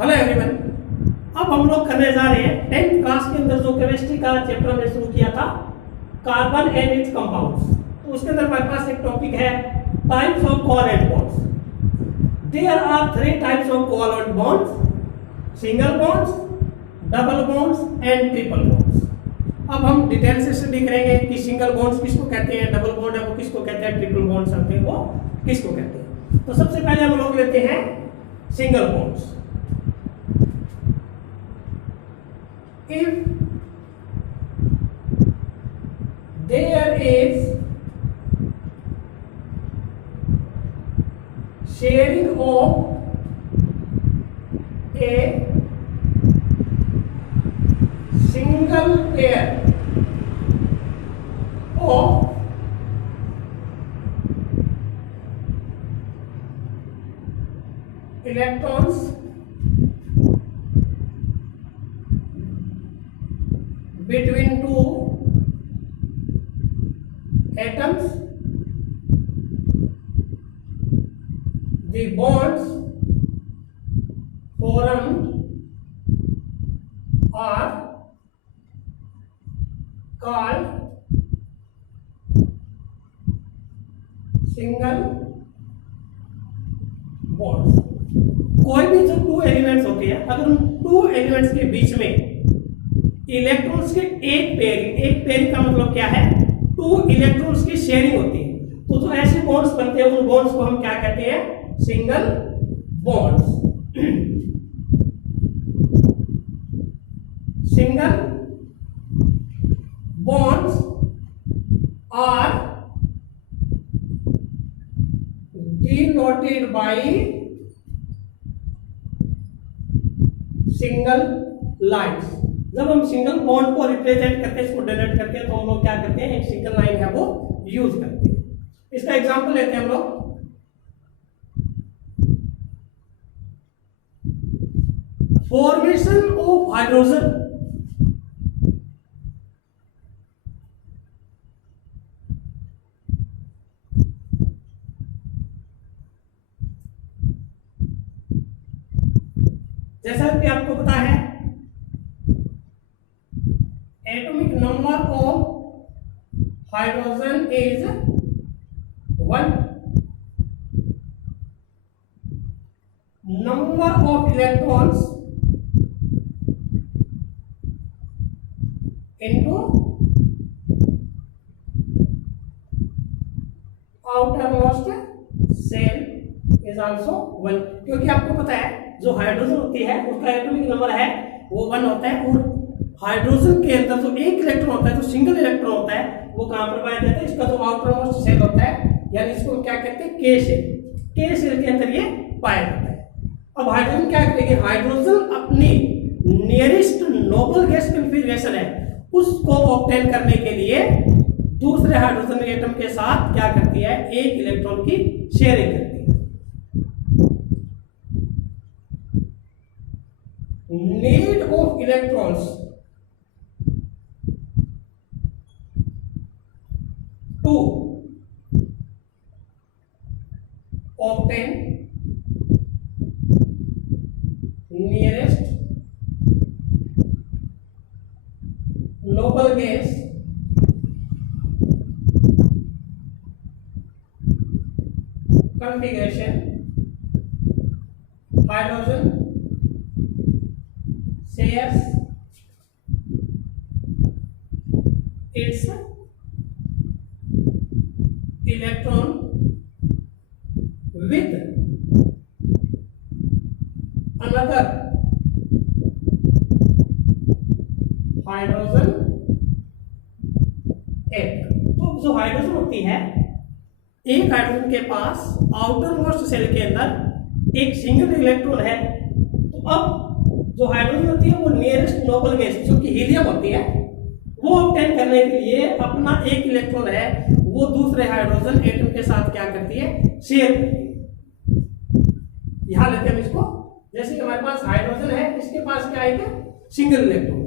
Hello everyone, अब हम लोग करने जा रहे हैं 10th क्लास के अंदर जो केमिस्ट्री का चैप्टर हमने शुरू किया था, कार्बन एंड इट्स कंपाउंड्स। तो उसके अंदर हमारे पास एक टॉपिक है types of covalent bonds. There are 3 types of covalent bonds, single bonds, double bonds and triple bonds. अब हम डिटेल से स्टडी करेंगे कि सिंगल बॉन्ड्स किसको कहते हैं, डबल बॉन्ड है वो किसको कहते हैं, ट्रिपल बॉन्ड्स होते हैं वो किसको कहते हैं। तो सबसे पहले हम लोग लेते हैं single bonds. If there is sharing of a single pair of electrons between two atoms, the bonds formed are called single bonds। कोई भी जो 2 एलिमेंट्स होते हैं, अगर उन 2 एलिमेंट्स के बीच में इलेक्ट्रॉन्स के एक पेयरिंग का मतलब क्या है, 2 इलेक्ट्रॉन्स की शेयरिंग होती है। तो जो ऐसे बॉन्ड्स बनते हैं उन बॉन्ड्स को हम क्या कहते हैं, single bonds. Single bonds are denoted by single lines. जब हम सिंगल बॉन्ड को रिप्रेजेंट करते हैं, इसको डिनोट करते हैं, तो हम लोग क्या करते हैं, एक सिंगल लाइन है वो यूज करते हैं। इसका एग्जांपल लेते हैं हम लोग। फॉर्मेशन ऑफ हाइड्रोजन, जैसा कि आपको पता है atomic number of hydrogen is 1, number of electrons into outermost shell is also 1। क्योंकि आपको पता है जो हाइड्रोजन होती है उसका एटॉमिक नंबर है वो 1 होता है, और हाइड्रोजन के अंदर जो एक इलेक्ट्रॉन होता है, जो सिंगल इलेक्ट्रॉन होता है, वो कहां पर पाया जाता है, इसका जो आउटरमोस्ट शेल होता है, यानी इसको क्या कहते हैं, के शेल। के शेल के अंदर ये पाया जाता है। अब हाइड्रोजन क्या करेगी, हाइड्रोजन अपनी नियरेस्ट नोबल गैस कॉन्फ़िगरेशन है उसको ऑब्टेन करने के लिए दूसरे हाइड्रोजन एटम के साथ क्या करती है, एक इलेक्ट्रॉन की शेयरिंग करती है। Need of electrons to obtain nearest noble gas configuration, hydrogen shares its electron with another hydrogen atom. तो जो हाइड्रोजन होती है, एक हाइड्रोजन के पास आउटर मोस्ट सेल के अंदर एक सिंगल इलेक्ट्रॉन है। तो अब जो हाइड्रोजन होती है वो नियरेस्ट नोबल गैस जो कि हीलियम होती है वो ऑब्टेन करने के लिए अपना एक इलेक्ट्रॉन है वो दूसरे हाइड्रोजन एटम के साथ क्या करती है, शेयर करती है। यहां लेते हैं इसको, जैसे कि हमारे पास हाइड्रोजन है, इसके पास क्या आएगा, सिंगल इलेक्ट्रॉन।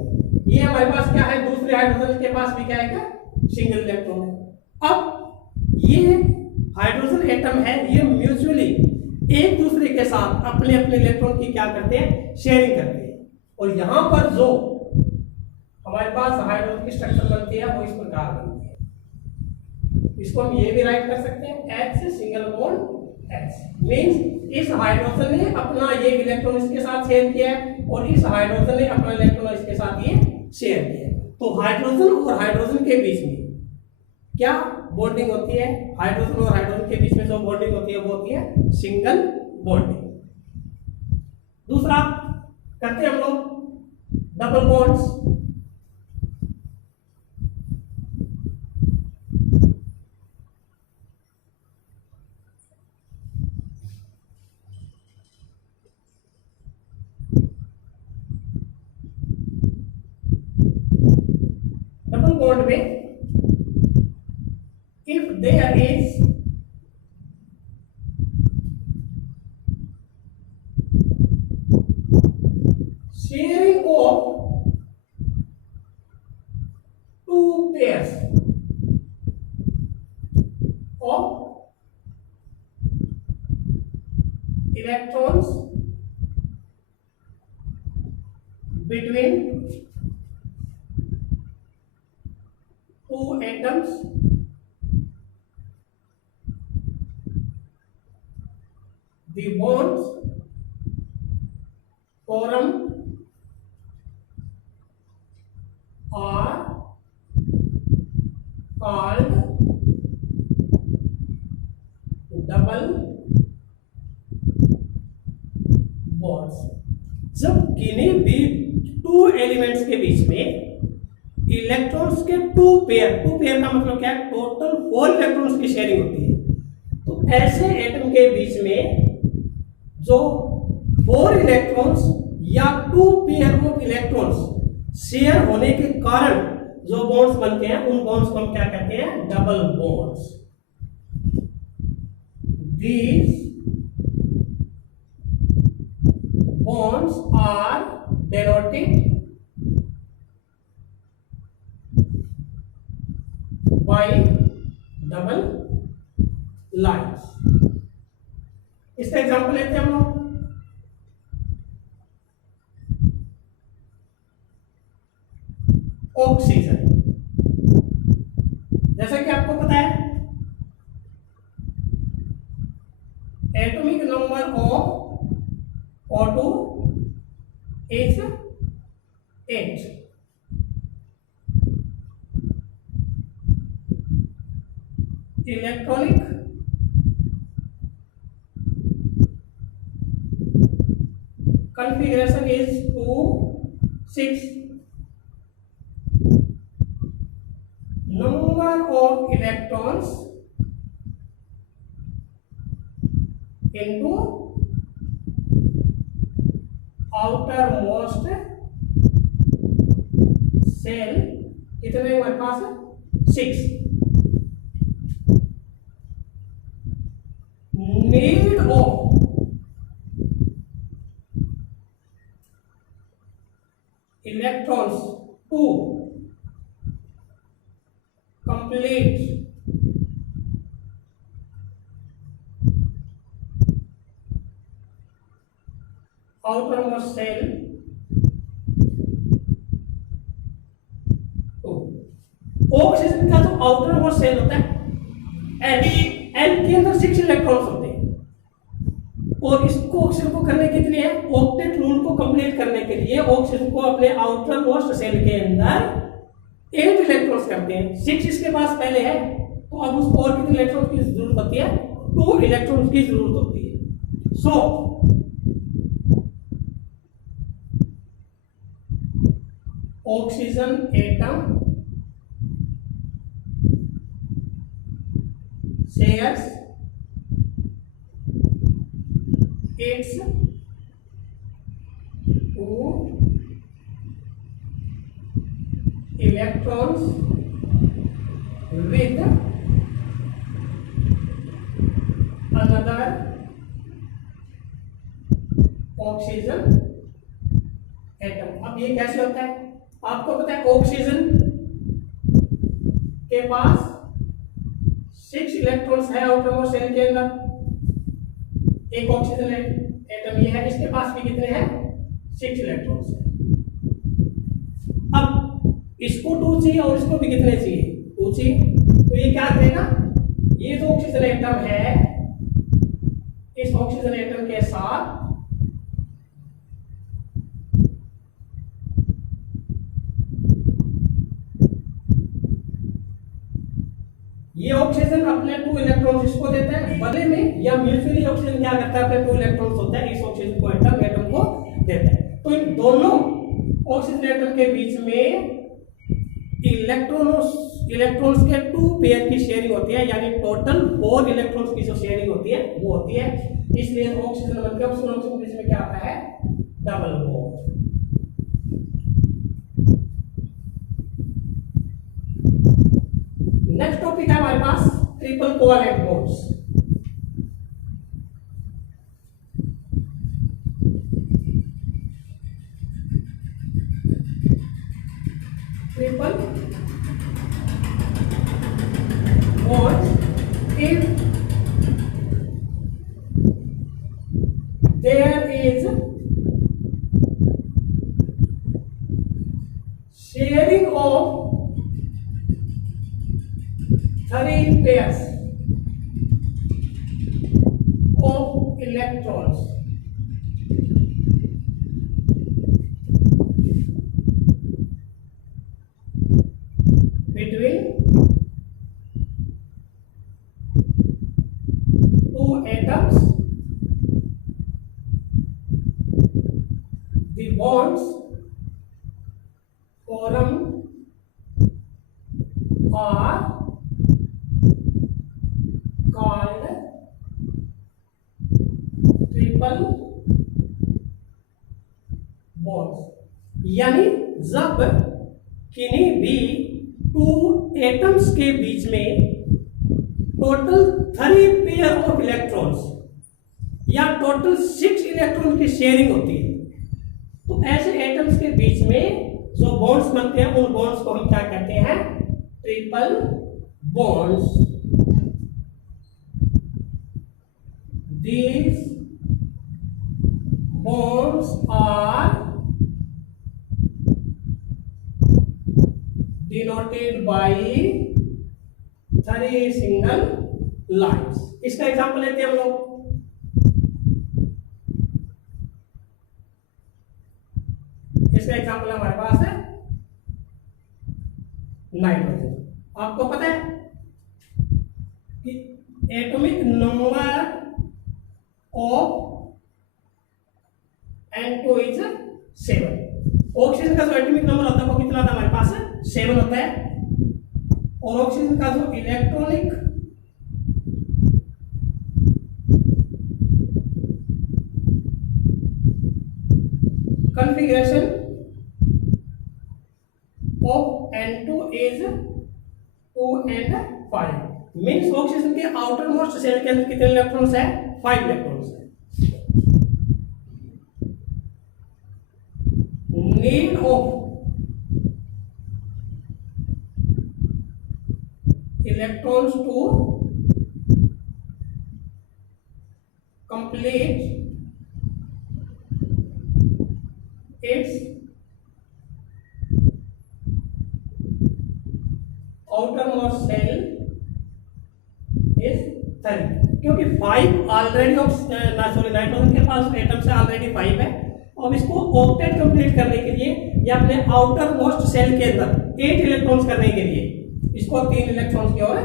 ये हमारे पास क्या है, दूसरे हाइड्रोजन के पास भी क्या आएगा, सिंगल इलेक्ट्रॉन है। अब ये हाइड्रोजन एटम है, ये म्यूचुअली एक दूसरे के साथ अपने अपने इलेक्ट्रॉन की क्या करते हैं, शेयरिंग करते हैं। और यहां पर जो हमारे पास हाइड्रोजन की स्ट्रक्चर बनती है वो इस प्रकार बनती है। इसको हम ये भी राइट कर सकते हैं H single bond H means इस हाइड्रोजन ने अपना ये इलेक्ट्रॉन इसके साथ शेयर किया है और इस हाइड्रोजन ने अपना इलेक्ट्रॉन इसके साथ ये शेयर किया है। तो हाइड्रोजन और हाइड्रोजन के बीच में क्या बॉन्डिंग होती है, हाइड्रोजन और हाइड्रोजन के बीच में जो बॉन्डिंग होती है वो होती है सिंगल बॉन्डिंग। दूसरा करते हैं हम लोग डबल बॉन्ड्स। डबल बॉन्ड में if there is sharing of two pairs of electrons between two atoms, the bonds formed are called double bonds। जब किन्हीं भी टू एलिमेंट्स के बीच में इलेक्ट्रॉन्स के टू पेयर का मतलब क्या है, टोटल 4 इलेक्ट्रॉन्स की शेयरिंग होती है। तो ऐसे एटम के बीच में जो 4 इलेक्ट्रॉन्स या 2 पेयर ऑफ इलेक्ट्रॉन्स शेयर होने के कारण जो बॉन्ड्स बनते हैं उन बॉन्ड्स को हम क्या कहते हैं, double bonds. These bonds are denoted by double lines. इसका एग्जांपल लेते हैं हम लोग। ऑक्सीजन, जैसा कि आपको पता है atomic number of O2 is 8। Electronic configuration is 2 6। number of electrons into outermost cell कितने हमारे पास 6। need of electrons to complete outermost cell 2। Oxygen का जो आउटरमोस्ट सेल होता है एन के अंदर 6 इलेक्ट्रॉन्स होते हैं और इसको ऑक्सीजन को करने के लिए ऑक्टेट रूल को कंप्लीट करने के लिए ऑक्सीजन को अपने आउटर मोस्ट सेल के अंदर 8 इलेक्ट्रॉन्स करते हैं। 6 इसके पास पहले है तो अब उसको और कितने इलेक्ट्रॉन्स की जरूरत होती है, 2 इलेक्ट्रॉन्स की जरूरत होती है। So oxygen atom shares its 2 electrons with another oxygen atom। अब ये कैसे होता है, आपको पता है ऑक्सीजन के पास 6 इलेक्ट्रॉन्स है आउटरमोस्ट सेल के अंदर। एक ऑक्सीजन एटम ये है, इसके पास भी कितने हैं 6 इलेक्ट्रॉन्स है। अब इसको 2 चाहिए और इसको भी कितने चाहिए 2 चाहिए, तो ये क्या करेगा, ये जो ऑक्सीजन एटम है इस ऑक्सीजन एटम के साथ ये ऑक्सीजन अपने 2 इलेक्ट्रॉन्स इसको देता है बदले में, या म्यूचुअली ऑक्सीजन क्या करता है अपने 2 इलेक्ट्रॉन्स होता है इस ऑक्सीजन को एटम को देता है। तो इन दोनों ऑक्सीजन एटम के बीच में इलेक्ट्रॉन्स के 2 पेयर की शेयरिंग होती है, यानी टोटल 4 इलेक्ट्रॉन्स की जो शेयरिंग होती है वो होती है। इसलिए ऑक्सीजन बनकर ऑक्सीजन के बीच में क्या आता है डबल बॉन्ड। नेक्स्ट टॉपिक है हमारे पास triple covalent bonds. Triple bonds if there is sharing of 3 pairs of electrons between 2 atoms, the bonds formed are called triple bonds. यानी जब किन्हीं भी 2 एटम्स के बीच में टोटल 3 पेयर ऑफ इलेक्ट्रॉन्स या टोटल 6 इलेक्ट्रॉन की शेयरिंग होती है, तो ऐसे एटम्स के बीच में जो बॉन्ड्स बनते हैं उन बॉन्ड्स को हम क्या कहते हैं triple bonds. These bonds are denoted by 3 single lines। इसका एग्जांपल लेते हैं हम लोग। इसका एग्जांपल हमारे पास है नाइट्रोजन। आपको पता है कि atomic number of N2 is 7। Oxygen का जो एटॉमिक नंबर होता है वो कितना होता है हमारे पास 7 होता है, और ऑक्सीजन का जो electronic configuration of N2 is 2 and 5। Means oxygen के आउटर मोस्ट शेल के अंदर कितने इलेक्ट्रॉन्स है 5 इलेक्ट्रॉन्स है। Need of electrons to complete its outer most shell is 3, क्योंकि 5 ऑलरेडी नाइट्रोजन के पास एटम से ऑलरेडी 5 है। अब इसको ऑक्टेट कंप्लीट करने के लिए या अपने आउटर मोस्ट सेल के अंदर 8 इलेक्ट्रॉन्स करने के लिए इसको 3 इलेक्ट्रॉन्स की और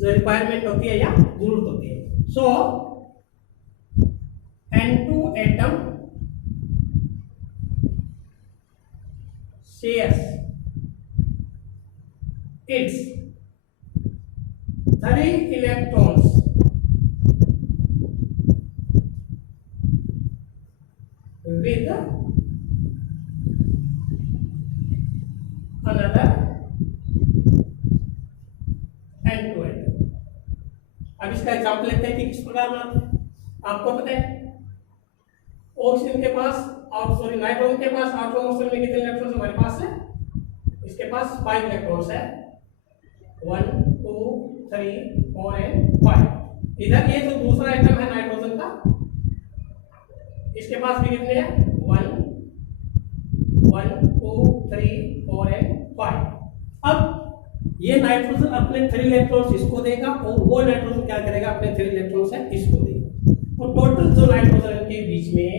जो रिक्वायरमेंट होती है या जरूरत होती है। सो N2 atom shares its 3 electrons with another N2 atom। अब इसका एग्जांपल लेते हैं कि किस प्रकार बनाते हैं। आपको पता है ऑक्सीजन के पास नाइट्रोजन के पास आउटर मोस्ट शेल में कितने इलेक्ट्रॉन्स हमारे पास है, इसके पास 5 इलेक्ट्रॉन्स है, 1 2 3 4 एंड 5। इधर ये जो दूसरा एटम है नाइट्रोजन का इसके पास भी कितने हैं 1 1 2 3 4 एंड 5। अब ये नाइट्रोजन अपने 3 इलेक्ट्रॉन्स इसको देगा और वो नाइट्रोजन क्या करेगा अपने 3 इलेक्ट्रॉन्स है इसको देगा। तो टोटल जो नाइट्रोजन के बीच में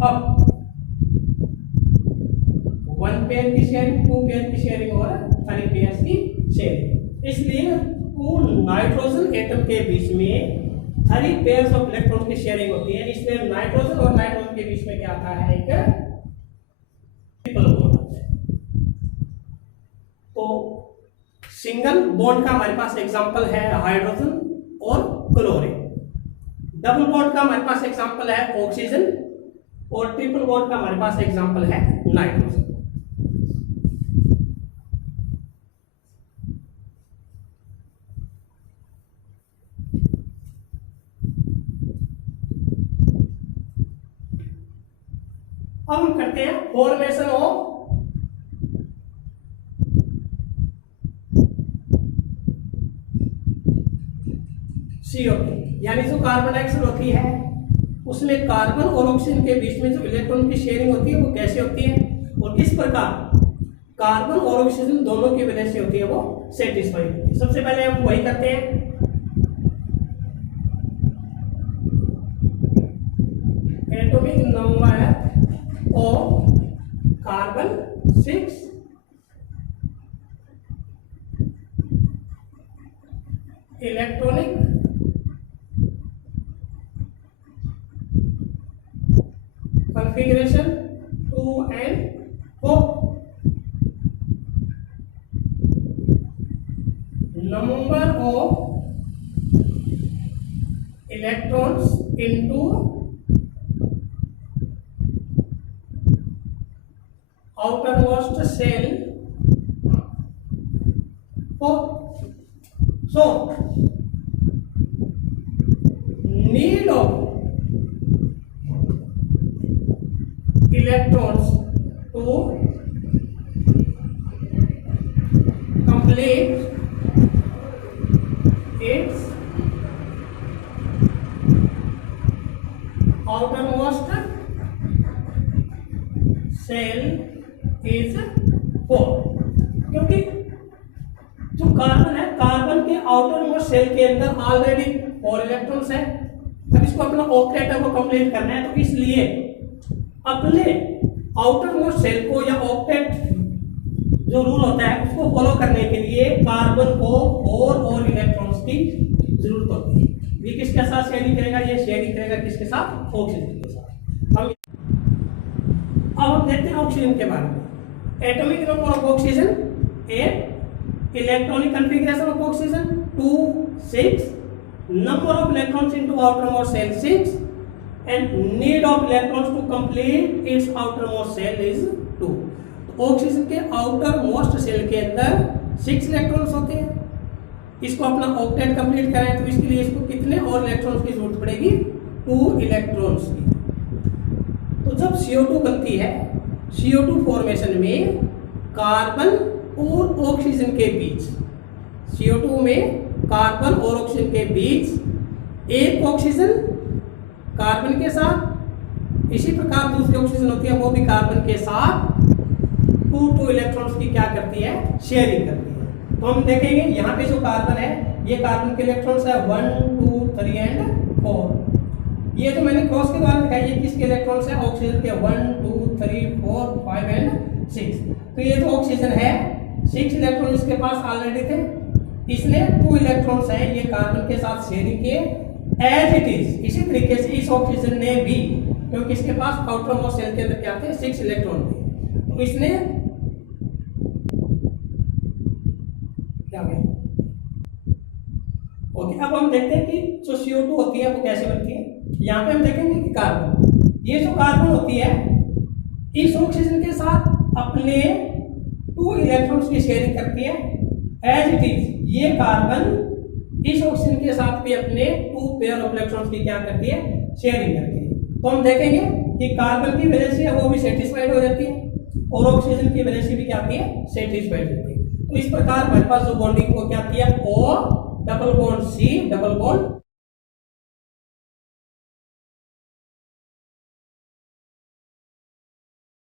अब 1 पेयर की शेयरिंग, 2 पेयर की शेयरिंग और 3 पेयर की शेयरिंग। इसलिए 2 नाइट्रोजन एटम के बीच में 3 पेयर्स ऑफ इलेक्ट्रॉन की शेयरिंग होती है। इसलिए नाइट्रोजन और नाइट्रोजन के बीच में क्या आता है एक ट्रिपल बॉन्ड आता है। तो सिंगल बॉन्ड का हमारे पास एग्जांपल है हाइड्रोजन और क्लोरीन। डबल बॉन्ड का हमारे पास एग्जांपल है ऑक्सीजन और ट्रिपल बॉन्ड का हमारे पास एग्जांपल है नाइट्रोजन। अब हम करते हैं फॉर्मेशन ऑफ CO2, यानी जो कार्बन डाइऑक्साइड होती है उसमें कार्बन और ऑक्सीजन के बीच में जो इलेक्ट्रॉन की शेयरिंग होती है वो कैसे होती है और किस प्रकार कार्बन और ऑक्सीजन दोनों की वजह से होती है वो सेटिस्फाई होती है। सबसे पहले हम वही करते हैं, atomic number of carbon 6, electronic configuration 2 and 4, number of electrons into outermost shell 4. So need of electrons to complete its outermost shell is 4। क्योंकि जो कार्बन है, कार्बन के आउटर मोस्ट सेल के अंदर ऑलरेडी 4 इलेक्ट्रॉन्स है। अब इसको अपना ऑक्टेट है वो कंप्लीट करना है, तो इसलिए अपने आउटर मोस्ट सेल को या ऑक्टेट जो रूल होता है उसको फॉलो करने के लिए कार्बन को 4 और इलेक्ट्रॉन्स की जरूरत होती है। ये किसके साथ शेयरिंग करेगा? ये शेयरिंग करेगा किसके साथ? ऑक्सीजन के साथ। अब हम देखते हैं ऑक्सीजन के बारे में। Atomic number of oxygen 8, electronic configuration of oxygen 2 6, number of electrons into outermost shell 6 and need of electrons to complete its outermost cell is 2। Oxygen के आउटर मोस्ट सेल के अंदर 6 इलेक्ट्रॉन्स होते हैं। इसको अपना ऑक्टेट कंप्लीट करें तो इसके लिए इसको कितने और इलेक्ट्रॉन्स की जरूरत पड़ेगी? 2 इलेक्ट्रॉन्स की। तो जब CO2 बनती है, CO2 फॉर्मेशन में कार्बन और ऑक्सीजन के बीच, CO2 में कार्बन और ऑक्सीजन के बीच एक ऑक्सीजन कार्बन के साथ, इसी प्रकार दूसरी ऑक्सीजन होती है वो भी कार्बन के साथ 2 इलेक्ट्रॉन्स की क्या करती है? शेयरिंग करती है। तो हम देखेंगे यहाँ पे जो कार्बन है ये कार्बन के इलेक्ट्रॉन्स है 1 2 3 एंड 4। ये जो मैंने क्रॉस के द्वारा दिखाई ये किसके इलेक्ट्रॉन्स है? ऑक्सीजन के 1 2 3 4 5 एंड 6। तो ये जो ऑक्सीजन है 6 इलेक्ट्रॉन इसके पास ऑलरेडी थे, इसने 2 इलेक्ट्रॉन्स है ये कार्बन के साथ शेयरिंग किए एज इट इज। इसी तरीके से इस ऑक्सीजन ने भी, क्योंकि इसके पास आउटरमोस्ट सेल के अंदर क्या थे? 6 इलेक्ट्रॉन थे, तो इसने क्या किया? ओके, अब हम देखते हैं कि जो CO2 होती है वो कैसे बनती है। यहाँ पे हम देखेंगे कि कार्बन, ये जो कार्बन होती है इस ऑक्सीजन के साथ अपने 2 इलेक्ट्रॉन्स की शेयरिंग करती है एज इट इज। ये कार्बन इस ऑक्सीजन के साथ भी अपने 2 पेयर ऑफ इलेक्ट्रॉन्स की क्या करती है? शेयरिंग करती है। तो हम देखेंगे कि कार्बन की वजह से वो भी सेटिस्फाइड हो जाती है। और ऑक्सीजन की वजह से भी क्या होती है, सेटिस्फाइड होती है। तो इस प्रकार हमारे पास जो बॉन्डिंग को क्या किया, O double bond C double bond